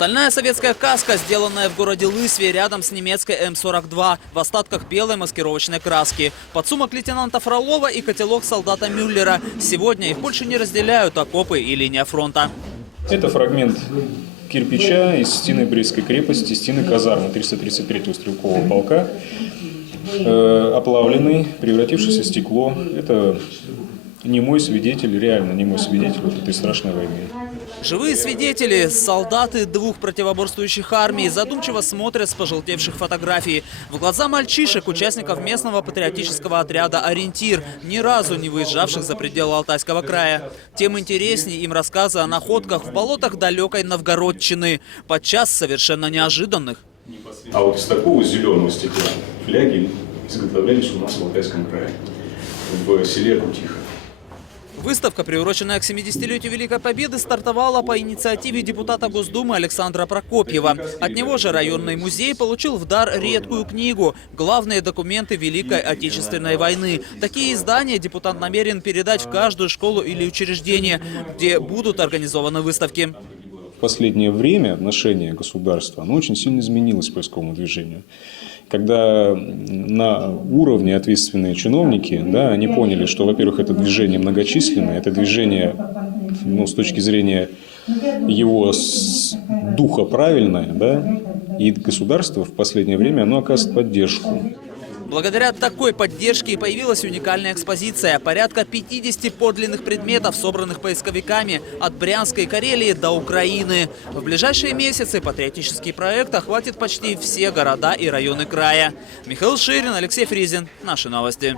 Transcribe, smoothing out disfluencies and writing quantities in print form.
Стальная советская каска, сделанная в городе Лысьве рядом с немецкой М-42, в остатках белой маскировочной краски. Подсумок лейтенанта Фролова и котелок солдата Мюллера. Сегодня их больше не разделяют окопы и линия фронта. Это фрагмент кирпича из стены Брестской крепости, стены казармы 333-го стрелкового полка, оплавленный, превратившийся в стекло. Это немой свидетель, реально немой свидетель вот этой страшной войны. Живые свидетели, солдаты двух противоборствующих армий, задумчиво смотрят с пожелтевших фотографий. В глаза мальчишек, участников местного патриотического отряда «Ориентир», ни разу не выезжавших за пределы Алтайского края. Тем интереснее им рассказы о находках в болотах далекой Новгородчины, подчас совершенно неожиданных. А вот из такого зеленого стекла фляги изготовлялись у нас в Алтайском крае, в селе Кутиха. Выставка, приуроченная к 70-летию Великой Победы, стартовала по инициативе депутата Госдумы Александра Прокопьева. От него же районный музей получил в дар редкую книгу «Главные документы Великой Отечественной войны». Такие издания депутат намерен передать в каждую школу или учреждение, где будут организованы выставки. В последнее время отношение государства очень сильно изменилось к поисковому движению. Когда на уровне ответственные чиновники, они поняли, что, во-первых, это движение многочисленное, это движение, с точки зрения его духа правильное, и государство в последнее время оно оказывает поддержку. Благодаря такой поддержке и появилась уникальная экспозиция. Порядка 50 подлинных предметов, собранных поисковиками от Брянской Карелии до Украины. В ближайшие месяцы патриотический проект охватит почти все города и районы края. Михаил Ширин, Алексей Фризин. Наши новости.